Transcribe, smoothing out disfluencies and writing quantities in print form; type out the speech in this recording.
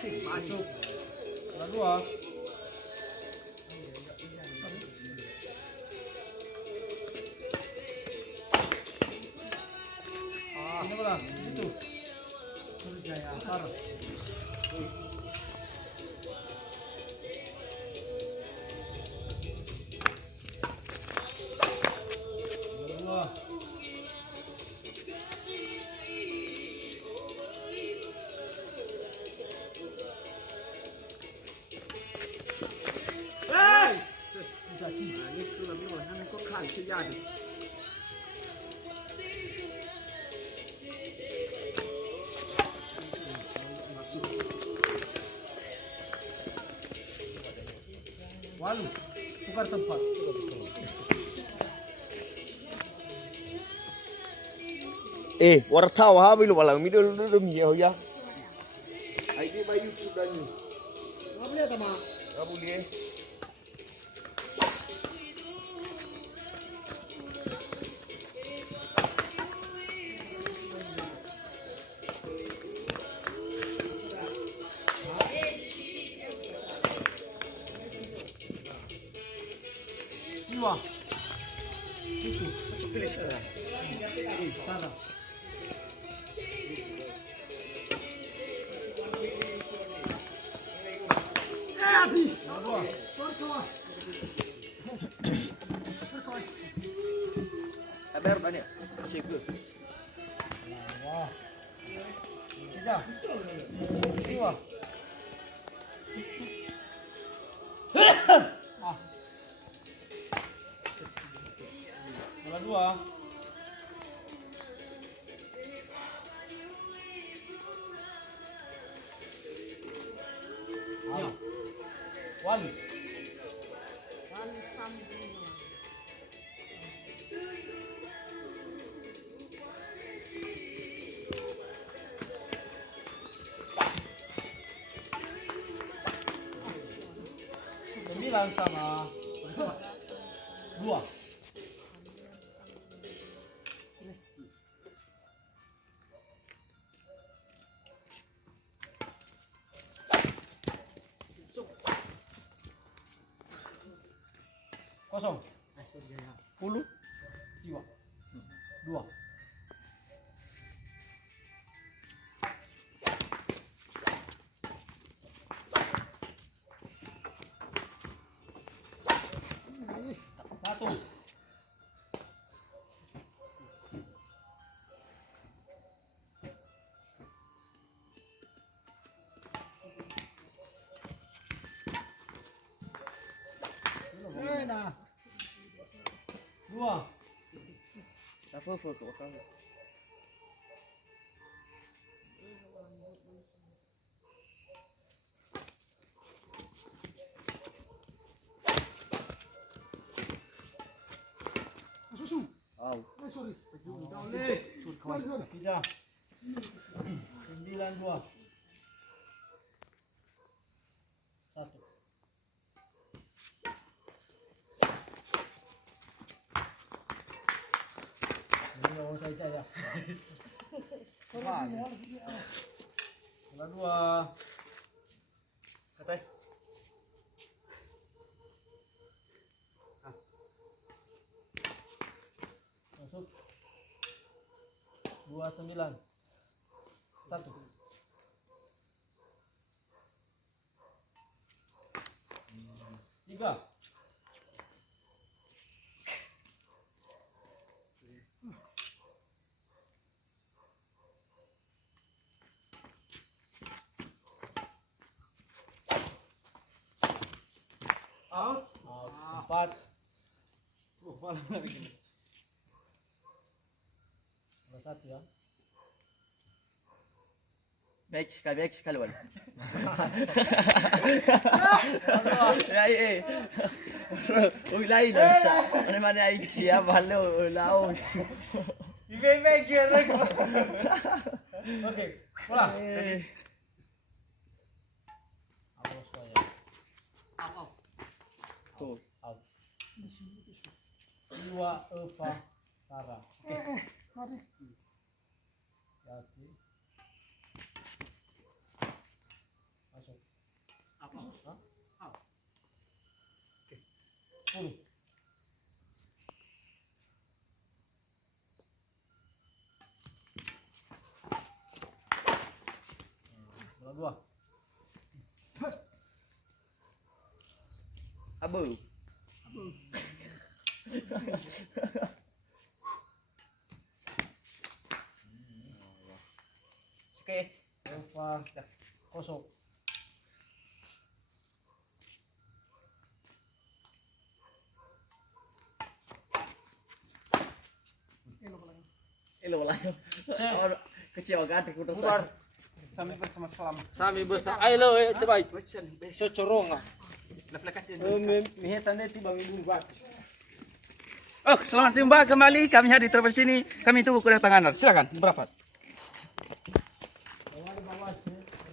Masuk. Dua. Ini bola. Itu. Surjaya. Taruh. Dua. Ini sudah minum, nanti kok kan sejadi. Walu, tukar tempat. Wartha wah bilu walang midul dum ya ya. ID bayu sudah ni. Nggak boleh sama. Enggak boleh. Dua. Itu. Pilih sana. Sana. Dua. Sabar banyak. Sip lu. Wah. Tiga. Dua. Bola dua. One. Sembilan sama dua. Kosong. 10. Siwa. Dua. Satu. Nah. Dua. Apa foto kamu? Susu. Au. Sorry. Tiga. 9-2. Satu. Ini mau saya ya. Bola dua. Katanya. Masuk. 29. Satu. Tiga. Out. Empat. Bola satu ya. Baik sekali wal. Ya. Uy lain bisa. Mana ai kia balo lao. Ibe kira. Oke, bola. Iwa, Eva, Tara. Mari. Hati. Masuk. Apa? Hah? Apa? Oke. 10. Bola 2. Abu. Oke. Eva, kosong. Elo lah. Oh, kecewa kan aku tuh. Bubar. Sami bersama selamat. Sami besar. Ayo lo, tebay. Socorong ah. Mihetan tiba minum buat. Oh, selamat jumpa kembali. Kami hadir terus di sini. Kami tunggu kedatangan. Silakan, berapa?